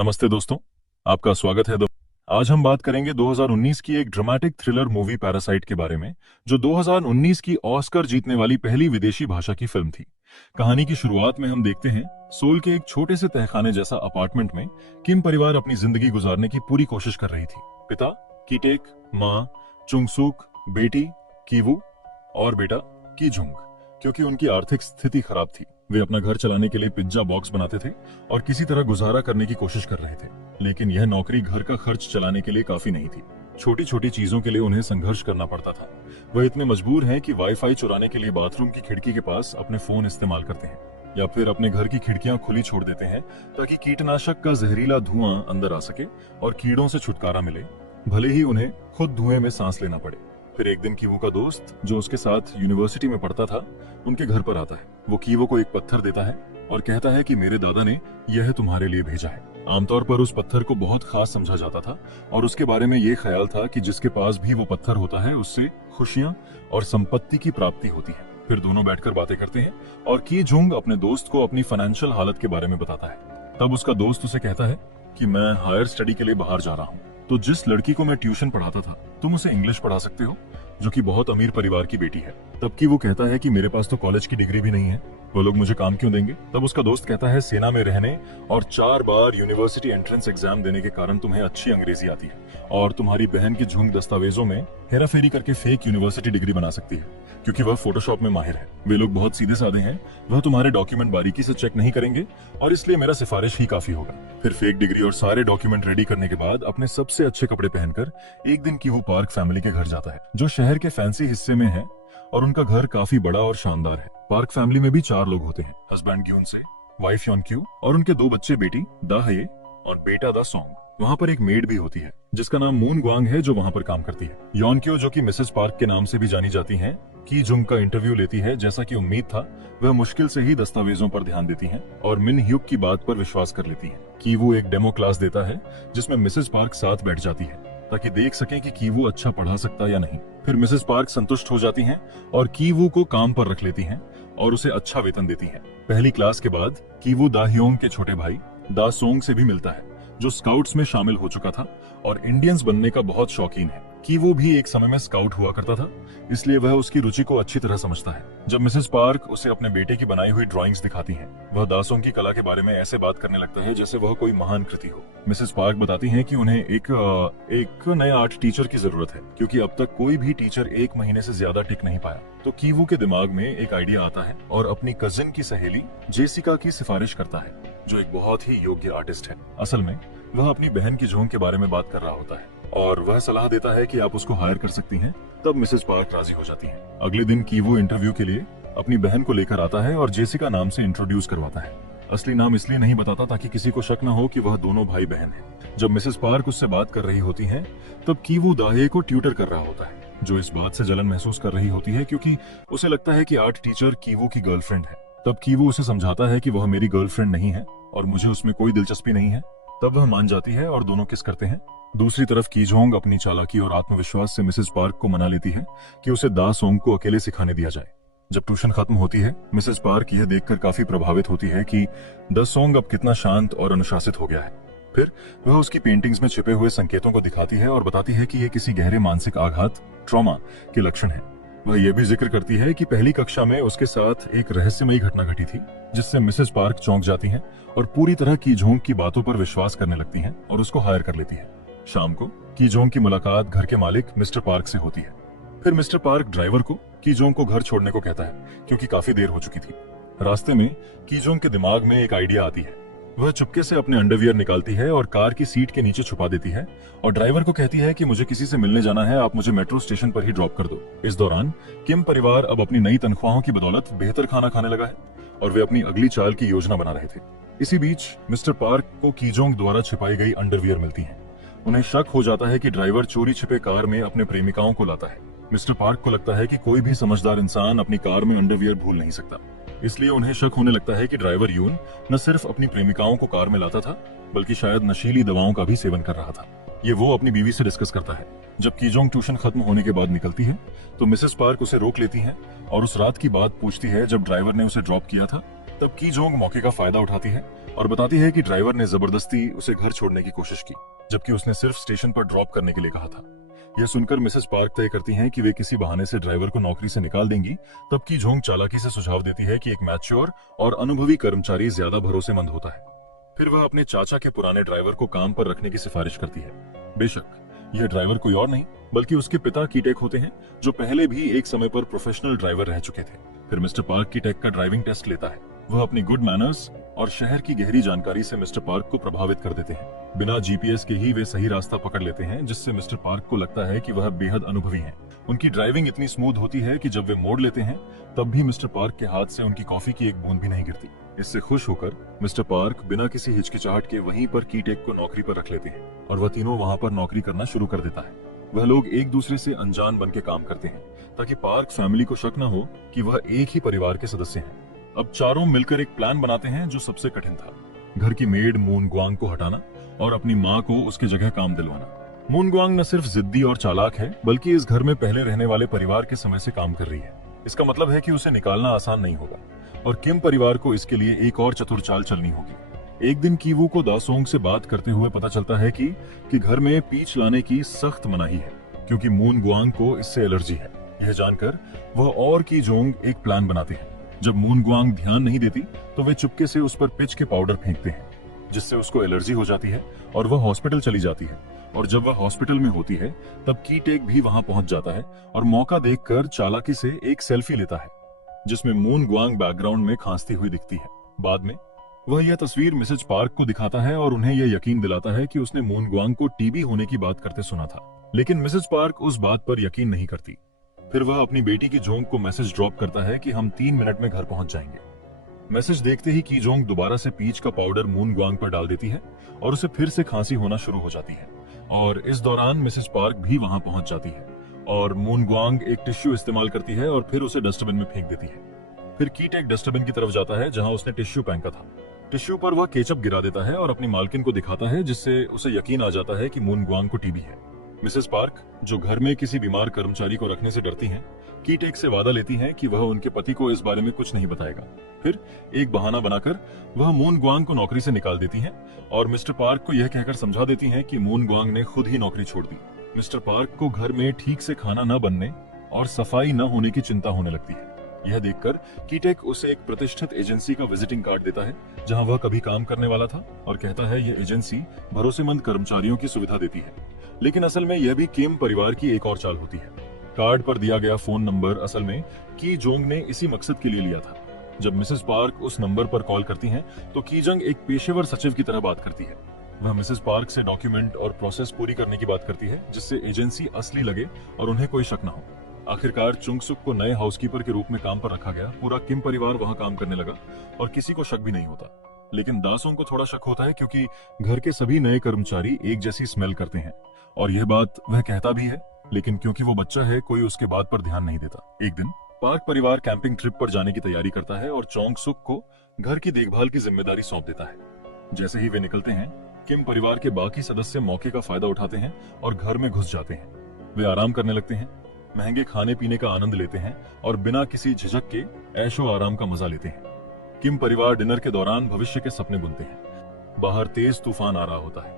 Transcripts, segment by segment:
नमस्ते दोस्तों, आपका स्वागत है। आज हम बात करेंगे 2019 की एक ड्रामेटिक थ्रिलर मूवी पैरासाइट के बारे में, जो 2019 की ऑस्कर जीतने वाली पहली विदेशी भाषा की फिल्म थी। कहानी की शुरुआत में हम देखते हैं सोल के एक छोटे से तहखाने जैसा अपार्टमेंट में किम परिवार अपनी जिंदगी गुजारने की पूरी कोशिश कर रही थी। पिता कीटेक, माँ चुंगसुक, बेटी कीवू और बेटा कीजुंग। क्योंकि उनकी आर्थिक स्थिति खराब थी, वे अपना घर चलाने के लिए पिज्जा बॉक्स बनाते थे और किसी तरह गुजारा करने की कोशिश कर रहे थे। लेकिन यह नौकरी घर का खर्च चलाने के लिए काफी नहीं थी। छोटी छोटी चीजों के लिए उन्हें संघर्ष करना पड़ता था। वह इतने मजबूर हैं कि वाईफाई चुराने के लिए बाथरूम की खिड़की के पास अपने फोन इस्तेमाल करते हैं, या फिर अपने घर की खिड़कियां खुली छोड़ देते हैं ताकि कीटनाशक का जहरीला धुआं अंदर आ सके और कीड़ों से छुटकारा मिले, भले ही उन्हें खुद धुएं में सांस लेना पड़े। फिर एक दिन कीवो का दोस्त, जो उसके साथ यूनिवर्सिटी में पढ़ता था, उनके घर पर आता है। वो कीवो को एक पत्थर देता है और कहता है कि मेरे दादा ने यह तुम्हारे लिए भेजा है। आमतौर पर उस पत्थर को बहुत खास समझा जाता था और उसके बारे में ये ख्याल था कि जिसके पास भी वो पत्थर होता है उससे खुशियां और संपत्ति की प्राप्ति होती है। फिर दोनों बैठकर बातें करते हैं और की जुंग अपने दोस्त को अपनी फाइनेंशियल हालत के बारे में बताता है। तब उसका दोस्त उसे कहता है कि मैं हायर स्टडी के लिए बाहर जा रहा हूँ, तो जिस लड़की को मैं ट्यूशन पढ़ाता था तुम उसे इंग्लिश पढ़ा सकते हो, जो कि बहुत अमीर परिवार की बेटी है। तब की वो कहता है कि मेरे पास तो कॉलेज की डिग्री भी नहीं है, वो लोग मुझे काम क्यों देंगे। तब उसका दोस्त कहता है सेना में रहने और 4 बार यूनिवर्सिटी एंट्रेंस एग्जाम देने के कारण तुम्हें अच्छी अंग्रेजी आती है और तुम्हारी बहन की झुंग दस्तावेजों में हेराफेरी करके फेक यूनिवर्सिटी डिग्री बना सकती है, क्योंकि वह फोटोशॉप में माहिर है। वे लोग बहुत सीधे साधे हैं, वह तुम्हारे डॉक्यूमेंट बारीकी से चेक नहीं करेंगे और इसलिए मेरा सिफारिश ही काफी होगा। फिर फेक डिग्री और सारे डॉक्यूमेंट रेडी करने के बाद अपने सबसे अच्छे कपड़े पहनकर एक दिन की वो पार्क फैमिली के घर जाता है, जो शहर के फैंसी हिस्से में है और उनका घर काफी बड़ा और शानदार है। पार्क फैमिली में भी 4 लोग होते हैं, हस्बैंड ग्यून से, वाइफ योनक्यू और उनके 2 बच्चे, बेटी दाहे और बेटा दा सॉन्ग। वहाँ पर एक मेड भी होती है जिसका नाम मून ग्वांग है, जो वहाँ पर काम करती है। योनक्यू, जो कि मिसेस पार्क के नाम से भी जानी जाती हैं, की जुंग का इंटरव्यू लेती है। जैसा कि उम्मीद था, वह मुश्किल से ही दस्तावेजों पर ध्यान देती हैं और मिन ह्यूक की बात पर विश्वास कर लेती है। कीवू एक डेमो क्लास देता है जिसमें मिसेस पार्क साथ बैठ जाती है ताकि देख सकें कि कीवू अच्छा पढ़ा सकता या नहीं। फिर मिसेस पार्क संतुष्ट हो जाती हैं और कीवू को काम पर रख लेती हैं और उसे अच्छा वेतन देती हैं। पहली क्लास के बाद कीवू दा ह्योंग के छोटे भाई दा सोंग से भी मिलता है, जो स्काउट्स में शामिल हो चुका था और इंडियंस बनने का बहुत शौकीन है। कीवू भी एक समय में स्काउट हुआ करता था, इसलिए वह उसकी रुचि को अच्छी तरह समझता है। जब मिसेस पार्क उसे अपने बेटे की बनाई हुई ड्राइंग्स दिखाती हैं, वह दासोंग की कला के बारे में ऐसे बात करने लगता है जैसे वह कोई महान कृति हो। मिसेस पार्क बताती हैं कि उन्हें एक नए आर्ट टीचर की जरूरत है, क्योंकि अब तक कोई भी टीचर 1 महीने से ज्यादा टिक नहीं पाया। तो कीवू के दिमाग में एक आइडिया आता है और अपनी कजिन की सहेली जेसिका की सिफारिश करता है, जो एक बहुत ही योग्य आर्टिस्ट है। असल में वह अपनी बहन की झोंक के बारे में बात कर रहा होता है और वह सलाह देता है कि आप उसको हायर कर सकती हैं। तब मिसेस पार्क राजी हो जाती हैं। अगले दिन कीवू इंटरव्यू के लिए अपनी बहन को लेकर आता है और जेसिका नाम से इंट्रोड्यूस करवाता है। असली नाम इसलिए नहीं बताता ताकि किसी को शक न हो कि वह दोनों भाई बहन हैं। जब मिसेस पार्क उससे बात कर रही होती हैं, तब कीवू दाहे को ट्यूटर कर रहा होता है, जो इस बात से जलन महसूस कर रही होती है क्योंकि उसे लगता है कि आर्ट टीचर कीवू की गर्लफ्रेंड है। तब कीवू उसे समझाता है कि वह मेरी गर्लफ्रेंड नहीं है और मुझे उसमें कोई दिलचस्पी नहीं है। तब वह मान जाती है और दोनों किस करते हैं। दूसरी तरफ कीजोंग अपनी चालाकी और आत्मविश्वास से मिसेस पार्क को मना लेती है कि उसे दा सोंग को अकेले सिखाने दिया जाए। जब ट्यूशन खत्म होती है, मिसेस पार्क यह देखकर काफी प्रभावित होती है कि दा सोंग अब कितना शांत और अनुशासित हो गया है। फिर वह उसकी पेंटिंग्स में छिपे हुए संकेतों को दिखाती है और बताती है कि यह किसी गहरे मानसिक आघात, ट्रॉमा के लक्षण है। वह यह भी जिक्र करती है कि पहली कक्षा में उसके साथ एक रहस्यमयी घटना घटी थी, जिससे मिसेस पार्क चौंक जाती हैं और पूरी तरह कीजोंग की बातों पर विश्वास करने लगती हैं और उसको हायर कर लेती है। शाम को कीजोंग की मुलाकात घर के मालिक मिस्टर पार्क से होती है। फिर मिस्टर पार्क ड्राइवर को कीजोंग को घर छोड़ने को कहता है, क्योंकि काफी देर हो चुकी थी। रास्ते में कीजोंग के दिमाग में एक आइडिया आती है। वह चुपके से अपने अंडरवियर निकालती है और कार की सीट के नीचे छुपा देती है और ड्राइवर को कहती है कि मुझे किसी से मिलने जाना है, आप मुझे मेट्रो स्टेशन पर ही ड्रॉप कर दो। इस दौरान किम परिवार अब अपनी नई तनख्वाहों की बदौलत बेहतर खाना खाने लगा है और वे अपनी अगली चाल की योजना बना रहे थे। इसी बीच मिस्टर पार्क को कीजोंग द्वारा छिपाई गई अंडरवियर मिलती है। उन्हें शक हो जाता है कि ड्राइवर चोरी छिपे कार में अपने प्रेमिकाओं को लाता है। मिस्टर पार्क को लगता है कि कोई भी समझदार इंसान अपनी कार में अंडरवियर भूल नहीं सकता, इसलिए उन्हें शक होने लगता है कि ड्राइवर यून न सिर्फ अपनी प्रेमिकाओं को कार में लाता था, बल्कि शायद नशीली दवाओं का भी सेवन कर रहा था। ये वो अपनी बीवी से डिस्कस करता है। जब कीजोंग ट्यूशन खत्म होने के बाद निकलती है, तो मिसेस पार्क उसे रोक लेती हैं और उस रात की बात पूछती है जब ड्राइवर ने उसे ड्रॉप किया था। तब कीजोंग मौके का फायदा उठाती है और बताती है कि ड्राइवर ने जबरदस्ती उसे घर छोड़ने की कोशिश की, जबकि उसने सिर्फ स्टेशन पर ड्रॉप करने के लिए कहा था। यह सुनकर मिसेस पार्क तय करती हैं कि वे किसी बहाने से ड्राइवर को नौकरी से निकाल देंगी। तब की झोंक चालाकी से सुझाव देती है कि एक मैच्योर और अनुभवी कर्मचारी ज्यादा भरोसेमंद होता है। फिर वह अपने चाचा के पुराने ड्राइवर को काम पर रखने की सिफारिश करती है। बेशक यह ड्राइवर कोई और नहीं बल्कि उसके पिता कीटेक होते हैं, जो पहले भी एक समय पर प्रोफेशनल ड्राइवर रह चुके थे। फिर मिस्टर पार्क कीटेक का ड्राइविंग टेस्ट लेता है। वह अपनी गुड मैनर्स और शहर की गहरी जानकारी से मिस्टर पार्क को प्रभावित कर देते हैं। बिना जीपीएस के ही वे सही रास्ता पकड़ लेते हैं, जिससे मिस्टर पार्क को लगता है कि वह बेहद अनुभवी हैं। उनकी ड्राइविंग इतनी स्मूथ होती है कि जब वे मोड़ लेते हैं तब भी मिस्टर पार्क के हाथ से उनकी कॉफी की एक बूंद भी नहीं गिरती। इससे खुश होकर मिस्टर पार्क बिना किसी हिचकिचाहट के वहीं पर कीटेक को नौकरी पर रख लेते हैं और वह तीनों वहां पर नौकरी करना शुरू कर देता है। वह लोग एक दूसरे से अनजान बन के काम करते हैं ताकि पार्क फैमिली को शक न हो कि वह एक ही परिवार के सदस्य हैं। अब चारों मिलकर एक प्लान बनाते हैं जो सबसे कठिन था, घर की मेड मून ग्वांग को हटाना और अपनी माँ को उसके जगह काम दिलवाना। मून ग्वांग न सिर्फ जिद्दी और चालाक है बल्कि इस घर में पहले रहने वाले परिवार के समय से काम कर रही है। इसका मतलब है कि उसे निकालना आसान नहीं होगा और किम परिवार को इसके लिए एक और चतुर चाल चलनी होगी। एक दिन कीवू को दासोंग से बात करते हुए पता चलता है कि घर में पीच लाने की सख्त मनाही है क्योंकि मून ग्वांग को इससे एलर्जी है। यह जानकर वह और की जोंग एक प्लान बनाते हैं। जब मून ग्वांग ध्यान नहीं देती तो वे चुपके से उस पर पिच के पाउडर फेंकते हैं, जिससे उसको एलर्जी हो जाती है और वह हॉस्पिटल चली जाती है। और जब वह हॉस्पिटल में होती है तब कीटेक भी वहां पहुंच जाता है और मौका देखकर चालाकी से एक सेल्फी लेता है जिसमें मून ग्वांग बैकग्राउंड में खांसती हुई दिखती है। बाद में वह यह तस्वीर मिसेज पार्क को दिखाता है और उन्हें यह यकीन दिलाता है कि उसने मून ग्वांग को टीबी होने की बात करते सुना था, लेकिन मिसेज पार्क उस बात पर यकीन नहीं करती। फिर वह अपनी बेटी की जोंग को मैसेज ड्रॉप करता है कि हम 3 मिनट में घर पहुंच जाएंगे। मैसेज देखते ही की जोंग दोबारा से पीच का पाउडर मून ग्वांग पर डाल देती है और उसे फिर से खांसी होना शुरू हो जाती है। और इस दौरान मिसेज पार्क भी वहां पहुंच जाती है और मून ग्वांग एक टिश्यू इस्तेमाल करती है और फिर उसे डस्टबिन में फेंक देती है। फिर कीटेक डस्टबिन की तरफ जाता है जहां उसने टिश्यू फेंका था। टिश्यू पर वह केचप गिरा देता है और अपनी मालकिन को दिखाता है, जिससे उसे यकीन आ जाता है कि मून ग्वांग को टीबी है। मिसेस पार्क, जो घर में किसी बीमार कर्मचारी को रखने से डरती हैं, कीटेक से वादा लेती हैं कि वह उनके पति को इस बारे में कुछ नहीं बताएगा। फिर एक बहाना बनाकर वह मून ग्वांग को नौकरी से निकाल देती हैं और मिस्टर पार्क को यह कहकर समझा देती हैं कि मून ग्वांग ने खुद ही नौकरी छोड़ दी। मिस्टर पार्क को घर में ठीक से खाना न बनने और सफाई न होने की चिंता होने लगती है। यह देखकर कीटेक उसे एक प्रतिष्ठित एजेंसी का विजिटिंग कार्ड देता है जहां वह कभी काम करने वाला था और कहता है यह एजेंसी भरोसेमंद कर्मचारियों की सुविधा देती है। लेकिन असल में यह भी किम परिवार की एक और चाल होती है। कार्ड पर दिया गया फोन नंबर असल में की जोंग ने इसी मकसद के लिए लिया था। जब मिसेस पार्क उस नंबर पर कॉल करती हैं तो की जोंग एक पेशेवर सचिव की तरह बात करती है। वह मिसेस पार्क से डॉक्यूमेंट और प्रोसेस पूरी करने की बात करती है जिससे एजेंसी असली लगे और उन्हें कोई शक न हो। आखिरकार चुंगसुक को नए हाउसकीपर के रूप में काम पर रखा गया। पूरा किम परिवार वहां काम करने लगा और किसी को शक भी नहीं होता। लेकिन दासों को थोड़ा शक होता है क्योंकि घर के सभी नए कर्मचारी एक जैसी स्मेल करते हैं और यह बात वह कहता भी है, लेकिन क्योंकि वो बच्चा है कोई उसके बात पर ध्यान नहीं देता। एक दिन पार्क परिवार कैंपिंग ट्रिप पर जाने की तैयारी करता है और चोंगसुक को घर की देखभाल की जिम्मेदारी सौंप देता है। जैसे ही वे निकलते हैं, किम परिवार के बाकी सदस्य मौके का फायदा उठाते हैं और घर में घुस जाते हैं। वे आराम करने लगते हैं, महंगे खाने पीने का आनंद लेते हैं और बिना किसी झिझक के ऐशो आराम का मजा लेते हैं। किम परिवार डिनर के दौरान भविष्य के सपने बुनते हैं। बाहर तेज तूफान आ रहा होता है।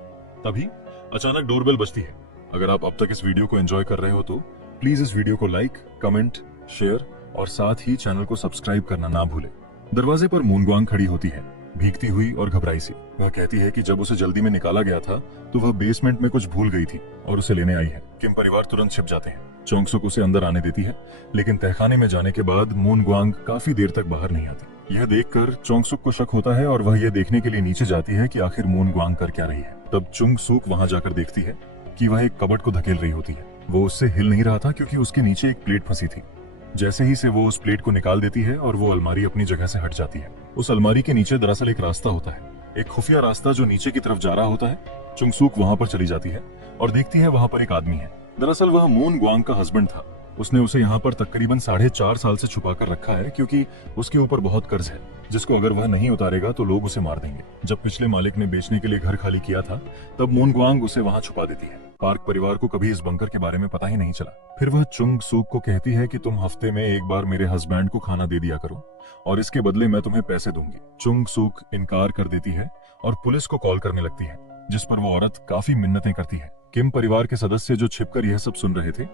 तभी अचानक डोरबेल बजती है। अगर आप अब तक इस वीडियो को एंजॉय कर रहे हो तो प्लीज इस वीडियो को लाइक, कमेंट, शेयर और साथ ही चैनल को सब्सक्राइब करना ना भूलें। दरवाजे पर मून ग्वांग खड़ी होती है, भीगती हुई और घबराई सी। वह कहती है कि जब उसे जल्दी में निकाला गया था तो वह बेसमेंट में कुछ भूल गई थी और उसे लेने आई है। किम परिवार तुरंत छिप जाते हैं। चोंगसुक उसे अंदर आने देती है, लेकिन तहखाने में जाने के बाद मून ग्वांग काफी देर तक बाहर नहीं आती। यह देखकर चोंगसुक को शक होता है और वह यह देखने के लिए नीचे जाती है कि आखिर मून ग्वांग कर क्या रही है। तब चोंगसुक वहां जाकर देखती है कि वह एक कबर्ड को धकेल रही होती है। वो उससे हिल नहीं रहा था क्योंकि उसके नीचे एक प्लेट फंसी थी। जैसे ही से वो उस प्लेट को निकाल देती है और वो अलमारी अपनी जगह से हट जाती है। उस अलमारी के नीचे दरअसल एक रास्ता होता है, एक खुफिया रास्ता जो नीचे की तरफ जा रहा होता है। चुंगसुक वहां पर चली जाती है और देखती है वहां पर एक आदमी है। दरअसल वह मून ग्वांग का हस्बैंड था। उसने उसे यहाँ पर तकरीबन 4.5 साल से छुपा कर रखा है क्योंकि उसके ऊपर बहुत कर्ज है, जिसको अगर वह नहीं उतारेगा तो लोग उसे मार देंगे। जब पिछले मालिक ने बेचने के लिए घर खाली किया था तब मून ग्वांग उसे वहां छुपा देती है। पार्क परिवार को कभी इस बंकर के बारे में पता ही नहीं चला। फिर वह चुंग सूक को कहती है कि तुम हफ्ते में एक बार मेरे हस्बैंड को खाना दे दिया करो और इसके बदले मैं तुम्हें पैसे दूंगी। चुंग सूक इनकार कर देती है और पुलिस को कॉल करने लगती है, जिस पर वो औरत काफी मिन्नतें करती है। किम परिवार के सदस्य जो छिपकर यह सब सुन रहे थे,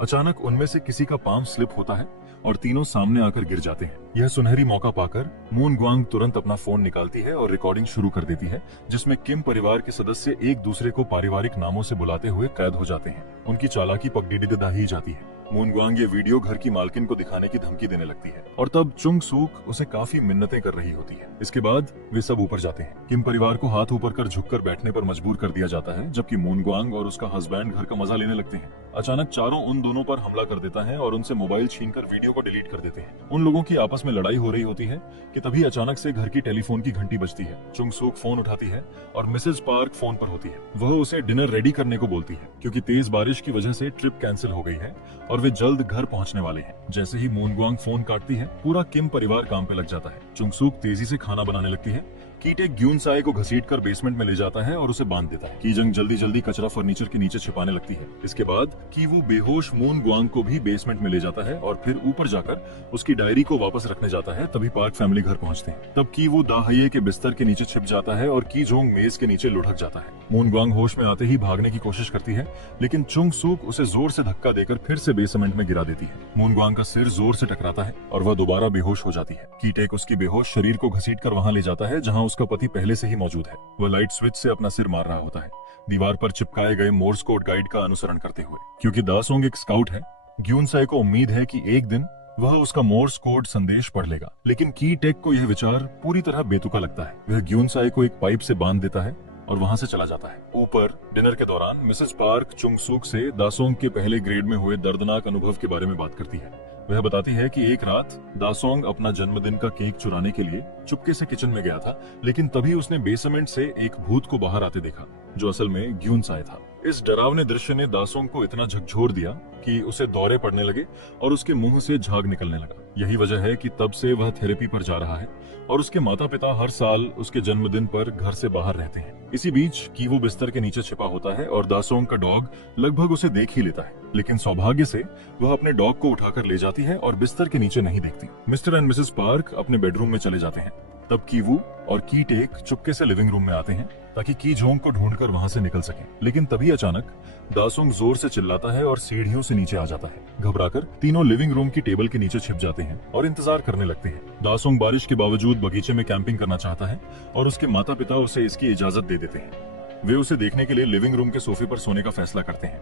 अचानक उनमें से किसी का पांव स्लिप होता है और तीनों सामने आकर गिर जाते हैं। यह सुनहरी मौका पाकर मून ग्वांग तुरंत अपना फोन निकालती है और रिकॉर्डिंग शुरू कर देती है, जिसमें किम परिवार के सदस्य एक दूसरे को पारिवारिक नामों से बुलाते हुए कैद हो जाते हैं। उनकी चालाकी पकड़ी ही जाती है। मून ग्वांग ये वीडियो घर की मालकिन को दिखाने की धमकी देने लगती है और तब चुंग सूक उसे काफी मिन्नतें कर रही होती है। इसके बाद वे सब ऊपर जाते हैं। किम परिवार को हाथ ऊपर कर झुककर बैठने पर मजबूर कर दिया जाता है, जबकि मून ग्वांग और उसका हस्बैंड घर का मजा लेने लगते हैं। अचानक चारों उन दोनों पर हमला कर देता है और उनसे मोबाइल छीनकर वीडियो को डिलीट कर देते हैं। उन लोगों की आपस में लड़ाई हो रही होती है कि तभी अचानक से घर की टेलीफोन की घंटी बजती है। चुंग सूक फोन उठाती है और मिसेज पार्क फोन पर होती है। वह उसे डिनर रेडी करने को बोलती है, क्योंकि तेज बारिश की वजह से ट्रिप कैंसिल हो गई है और वे जल्द घर पहुंचने वाले हैं। जैसे ही मून ग्वांग फोन काटती है, पूरा किम परिवार काम पे लग जाता है। चुंग सूक तेजी से खाना बनाने लगती है। कीट एक ग्यून साए को घसीटकर बेसमेंट में ले जाता है और उसे बांध देता है। कीजंग जल्दी जल्दी कचरा फर्नीचर के नीचे छिपाने लगती है। इसके बाद की वो बेहोश मून ग्वांग को भी बेसमेंट में ले जाता है और फिर ऊपर जाकर उसकी डायरी को वापस रखने जाता है। तभी पार्क फैमिली घर पहुंचते हैं। तब की वो दाहिये के बिस्तर के नीचे छिप जाता है और की जोंग मेज के नीचे लुढ़क जाता है। मून ग्वांग होश में आते ही भागने की कोशिश करती है, लेकिन चुंग सूक उसे जोर से धक्का देकर फिर से बेसमेंट में गिरा देती है। मून ग्वांग का सिर जोर से टकराता है और वह दोबारा बेहोश हो जाती है। कीटेक उसकी बेहोश शरीर को घसीटकर वहां ले जाता है जहां उसका पति पहले से ही मौजूद है। वह लाइट स्विच से अपना सिर मार रहा होता है, दीवार पर चिपकाए गए मोर्स कोड गाइड का अनुसरण करते हुए। क्योंकि दासोंग एक स्काउट है, ग्यूनसाई को उम्मीद है कि एक दिन वह उसका मोर्स कोड संदेश पढ़ लेगा, लेकिन की टेक को यह विचार पूरी तरह बेतुका लगता है। वह ग्यूनसाई को एक पाइप से बांध देता है और वहां से चला जाता है। ऊपर डिनर के दौरान मिसेस पार्क चुंग सूक से दासोंग के पहले ग्रेड में हुए दर्दनाक अनुभव के बारे में बात करती है। वह बताती है कि एक रात दासोंग अपना जन्मदिन का केक चुराने के लिए चुपके से किचन में गया था, लेकिन तभी उसने बेसमेंट से एक भूत को बाहर आते देखा, जो असल में ग्यूनसाई था। इस डरावने दृश्य ने दासोंग को इतना झकझोर दिया कि उसे दौरे पड़ने लगे और उसके मुंह से झाग निकलने लगा। यही वजह है कि तब से वह थेरेपी पर जा रहा है और उसके माता पिता हर साल उसके जन्मदिन पर घर से बाहर रहते हैं। इसी बीच कीवू बिस्तर के नीचे छिपा होता है और दासोंग का डॉग लगभग उसे देख ही लेता है, लेकिन सौभाग्य से वह अपने डॉग को उठाकर ले जाती है और बिस्तर के नीचे नहीं देखती। मिस्टर एंड मिसेस पार्क अपने बेडरूम में चले जाते हैं। तब कीवू और की टेक चुपके से लिविंग रूम में आते हैं ताकि की जोंग को ढूंढकर वहां से निकल सकें। लेकिन तभी अचानक दासोंग जोर से चिल्लाता है और सीढ़ियों से नीचे आ जाता है। घबराकर तीनों लिविंग रूम की टेबल के नीचे छिप जाते हैं और इंतजार करने लगते हैं। दासोंग बारिश के बावजूद बगीचे में कैंपिंग करना चाहता है और उसके माता पिता उसे इसकी इजाजत दे देते हैं। वे उसे देखने के लिए लिविंग रूम के सोफे पर सोने का फैसला करते हैं।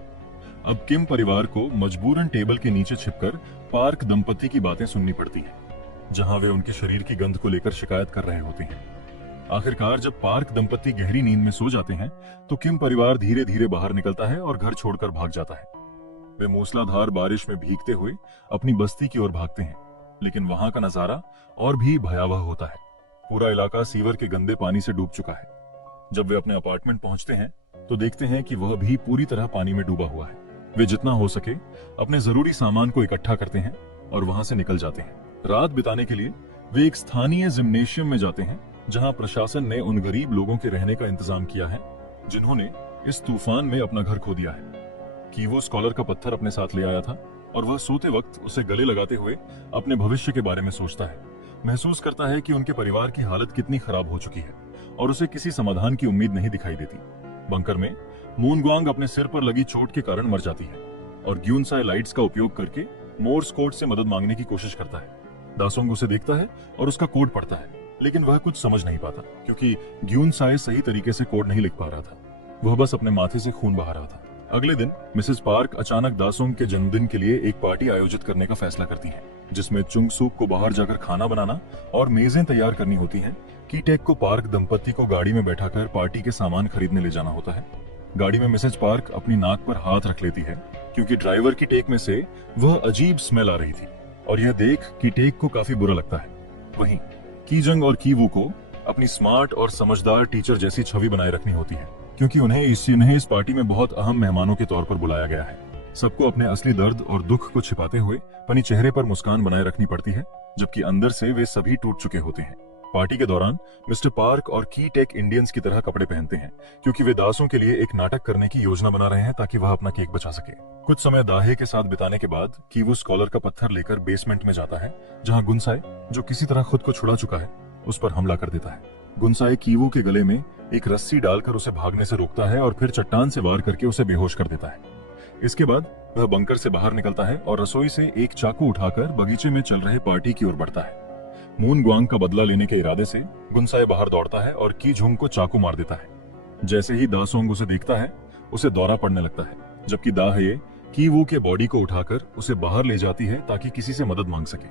अब किम परिवार को मजबूरन टेबल के नीचे छिपकर पार्क दंपति की बातें सुननी पड़ती हैं, जहां वे उनके शरीर की गंध को लेकर शिकायत कर रहे होते हैं। आखिरकार जब पार्क दंपति गहरी नींद में सो जाते हैं तो किम परिवार धीरे धीरे बाहर निकलता है और घर छोड़कर भाग जाता है। वे मूसलाधार बारिश में भीगते हुए अपनी बस्ती की ओर भागते हैं, लेकिन वहां का नजारा और भी भयावह होता है। पूरा इलाका सीवर के गंदे पानी से डूब चुका है। जब वे अपने अपार्टमेंट पहुंचते हैं तो देखते हैं कि वह भी पूरी तरह पानी में डूबा हुआ है। वे जितना हो सके अपने जरूरी सामान को इकट्ठा करते हैं और वहां से निकल जाते हैं। रात बिताने के लिए वे एक स्थानीय जिम्नेशियम में जाते हैं, जहां प्रशासन ने उन गरीब लोगों के रहने का इंतजाम किया है जिन्होंने इस तूफान में अपना घर खो दिया है। कि वो स्कॉलर का पत्थर अपने साथ ले आया था और वह सोते वक्त उसे गले लगाते हुए अपने भविष्य के बारे में सोचता है। महसूस करता है कि उनके परिवार की हालत कितनी खराब हो चुकी है और उसे किसी समाधान की उम्मीद नहीं दिखाई देती। बंकर में मून ग्वांग अपने सिर पर लगी चोट के कारण मर जाती है और ग्यूनसाई लाइट्स का उपयोग करके मोर्स कोड से मदद मांगने की कोशिश करता है। दासोंग उसे देखता है और उसका कोड पढ़ता है, लेकिन वह कुछ समझ नहीं पाता क्योंकि ग्यूनसाई सही तरीके से कोड नहीं लिख पा रहा था। वह बस अपने माथे से खून बहा रहा था। अगले दिन मिसेस पार्क अचानक दासोंग के जन्मदिन के लिए एक पार्टी आयोजित करने का फैसला करती हैं, जिसमें चुंग सूक को बाहर जाकर खाना बनाना और मेजें तैयार करनी होती हैं। कीटेक को पार्क दंपति को गाड़ी में बैठाकर पार्टी के सामान खरीदने ले जाना होता है। गाड़ी में मिसेस पार्क अपनी नाक पर हाथ रख लेती है क्योंकि ड्राइवर की टेक में से वह अजीब स्मेल आ रही थी और यह देख कीटेक को काफी बुरा लगता है। वहीं कीजंग और कीवू को अपनी स्मार्ट और समझदार टीचर जैसी छवि बनाए रखनी होती है क्योंकि उन्हें इस पार्टी में बहुत अहम मेहमानों के तौर पर बुलाया गया है। सबको अपने असली दर्द और दुख को छिपाते हुए अपनी चेहरे पर मुस्कान बनाए रखनी पड़ती है, जबकि अंदर से वे सभी टूट चुके होते हैं। पार्टी के दौरान मिस्टर पार्क और की टेक इंडियंस की तरह कपड़े पहनते हैं, क्योंकि वे दासों के लिए एक नाटक करने की योजना बना रहे हैं ताकि वह अपना केक बचा सके। कुछ समय दाहे के साथ बिताने के बाद कीवू स्कॉलर का पत्थर लेकर बेसमेंट में जाता है, जहां गुनसाई, जो किसी तरह खुद को छुड़ा चुका है, उस पर हमला कर देता है। गुनसाई कीवू के गले में एक रस्सी डालकर उसे भागने से रोकता है और फिर चट्टान से वार करके उसे बेहोश कर देता है। इसके बाद वह बंकर से बाहर निकलता है और रसोई से एक चाकू उठाकर बगीचे में चल रहे पार्टी की ओर बढ़ता है। मून ग्वांग का बदला लेने के इरादे से गुनसाई बाहर दौड़ता है और की झुंग को चाकू मार देता है। जैसे ही दासोंग उसे देखता है, उसे दौरा पड़ने लगता है, जबकि दाहे की वू के बॉडी को उठाकर उसे बाहर ले जाती है ताकि किसी से मदद मांग सके।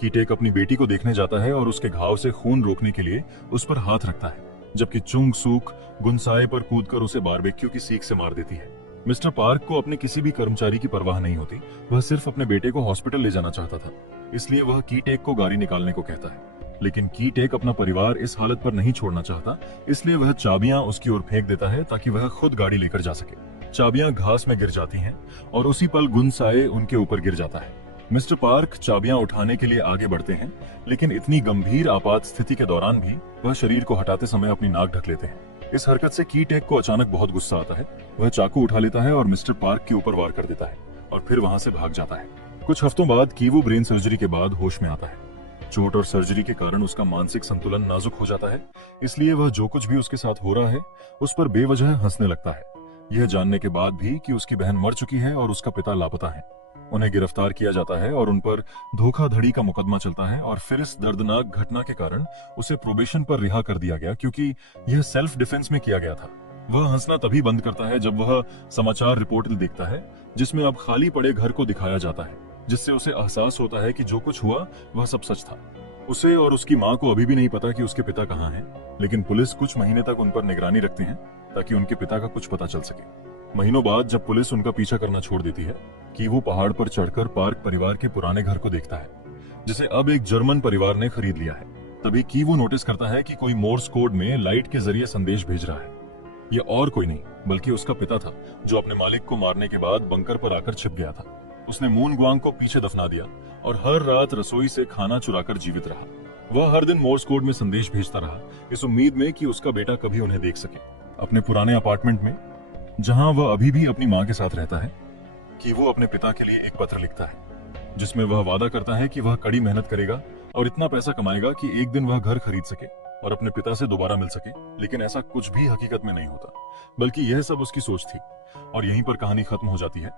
कीटेक अपनी बेटी को देखने जाता है और उसके घाव से खून रोकने के लिए उस पर हाथ रखता है, जबकि चुंग सूक गुनसाई पर कूदकर उसे बारबेक्यू की सीख से मार देती है। मिस्टर पार्क को अपने किसी भी कर्मचारी की परवाह नहीं होती, वह सिर्फ अपने बेटे को हॉस्पिटल ले जाना चाहता था, इसलिए वह कीटेक को गाड़ी निकालने को कहता है। लेकिन कीटेक अपना परिवार इस हालत पर नहीं छोड़ना चाहता, इसलिए वह चाबियां उसकी ओर फेंक देता है ताकि वह खुद गाड़ी लेकर जा सके। चाबियां घास में गिर जाती हैं और उसी पल गुनसाई उनके ऊपर गिर जाता है। मिस्टर पार्क चाबियां उठाने के लिए आगे बढ़ते हैं, लेकिन इतनी गंभीर आपात स्थिति के दौरान भी वह शरीर को हटाते समय अपनी नाक ढक लेते हैं। इस हरकत से कीटेक को अचानक बहुत गुस्सा आता है। वह चाकू उठा लेता है और मिस्टर पार्क के ऊपर वार कर देता है और फिर वहां से भाग जाता है। कुछ हफ्तों बाद कीवू ब्रेन सर्जरी के बाद होश में आता है। चोट और सर्जरी के कारण उसका मानसिक संतुलन नाजुक हो जाता है, इसलिए वह जो कुछ भी उसके साथ हो रहा है उस पर बेवजह हंसने लगता है, यह जानने के बाद भी कि उसकी बहन मर चुकी है और उसका पिता लापता है। उन्हें गिरफ्तार किया जाता है और उन पर धोखाधड़ी का मुकदमा चलता है और फिर इस दर्दनाक घटना के कारण उसे प्रोबेशन पर रिहा कर दिया गया, क्योंकि यह सेल्फ डिफेंस में किया गया था। वह हंसना तभी बंद करता है जब वह समाचार रिपोर्ट देखता है, जिसमें अब खाली पड़े घर को दिखाया जाता है, जिससे उसे एहसास होता है कि जो कुछ हुआ वह सब सच था। उसे और उसकी माँ को अभी भी नहीं पता कि उसके पिता कहाँ हैं, लेकिन पुलिस कुछ महीने तक उन पर निगरानी रखती है ताकि उनके पिता का कुछ पता चल सके। महीनों बाद जब पुलिस उनका पीछा करना छोड़ देती है, कि वो पहाड़ पर चढ़कर पार्क परिवार के पुराने घर को देखता है, जिसे अब एक जर्मन परिवार ने खरीद लिया है। तभी कीवू नोटिस करता है कि कोई मोर्स कोड में लाइट के जरिए संदेश भेज रहा है। ये और कोई नहीं बल्कि उसका पिता था, जो अपने मालिक को मारने के बाद बंकर पर आकर छिप गया था। उसने मून ग्वांग को पीछे दफना दिया और हर रात रसोई से खाना चुराकर जीवित रहा। वह हर दिन मोर्स कोड में संदेश भेजता रहा, इस उम्मीद में कि उसका बेटा कभी उन्हें देख सके। अपने पुराने अपार्टमेंट में, जहां वह अभी भी अपनी मां के साथ रहता है, कि वो अपने पिता के लिए एक पत्र लिखता है, जिसमें वह वादा करता है कि वह कड़ी मेहनत करेगा और इतना पैसा कमाएगा कि एक दिन वह घर खरीद सके और अपने पिता से दोबारा मिल सके। लेकिन ऐसा कुछ भी हकीकत में नहीं होता, बल्कि यह सब उसकी सोच थी। और यहीं पर कहानी खत्म हो जाती है।